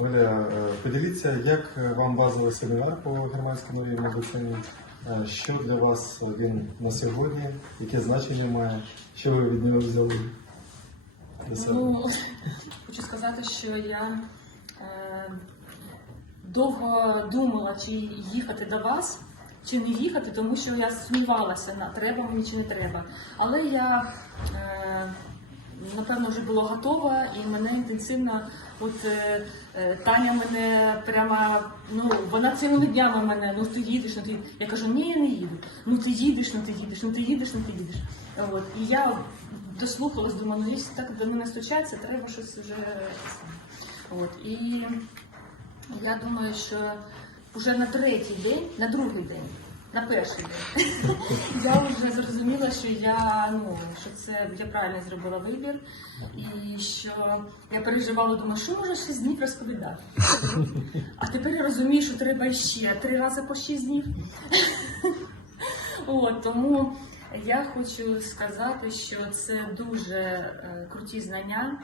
Оля, е, поділіться, як е, вам базовий семінар по громадському рівню медицини? Е, Що для вас він на сьогодні? Яке значення має? Що ви від нього взяли? Ну, хочу сказати, що я е, довго думала, чи їхати до вас, чи не їхати, тому що я сумнівалася, на треба мені чи не треба. Але я, е, напевно, вже була готова і мене інтенсивно, от е, е, Таня мене прямо, ну, вона цілими днями мене, ну ти їдеш, ну ти їдеш. Я кажу, ні, я не їду. Ну ти їдеш, ну ти їдеш, ну ти їдеш, ну ти їдеш. От. І я дослухалась, думаю, ну якщо так до мене стучаться, треба щось вже. От. І я думаю, що вже на третій день, на другий день, на перший день, я вже зрозуміла, що я ну що це я правильно зробила вибір, і що я переживала, думаю, що може шість днів розповідати. А тепер я розумію, що треба ще три рази по шість днів. От, тому я хочу сказати, що це дуже е, круті знання,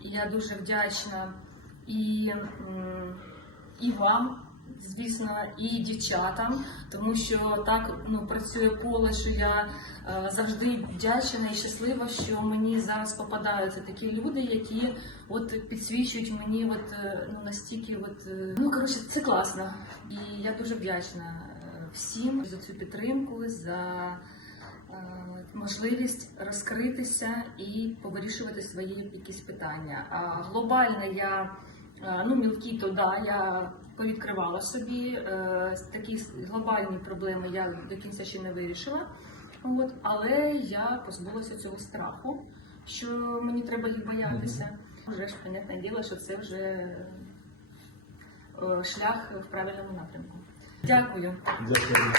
і я дуже вдячна і, і вам, звісно, і дівчатам, тому що так ну, працює поле, що я е, завжди вдячна і щаслива, що мені зараз попадаються такі люди, які от підсвічують мені от, е, ну, настільки, от, е, ну коротше, це класно. І я дуже вдячна е, всім за цю підтримку, за можливість розкритися і повирішувати свої якісь питання. А глобально я ну мілкі то да, я повідкривала собі е, такі глобальні проблеми я до кінця ще не вирішила. От, але я позбулася цього страху, що мені треба їх боятися. Вже ж понятне діло, що це вже е, шлях в правильному напрямку. Дякую. Дякую.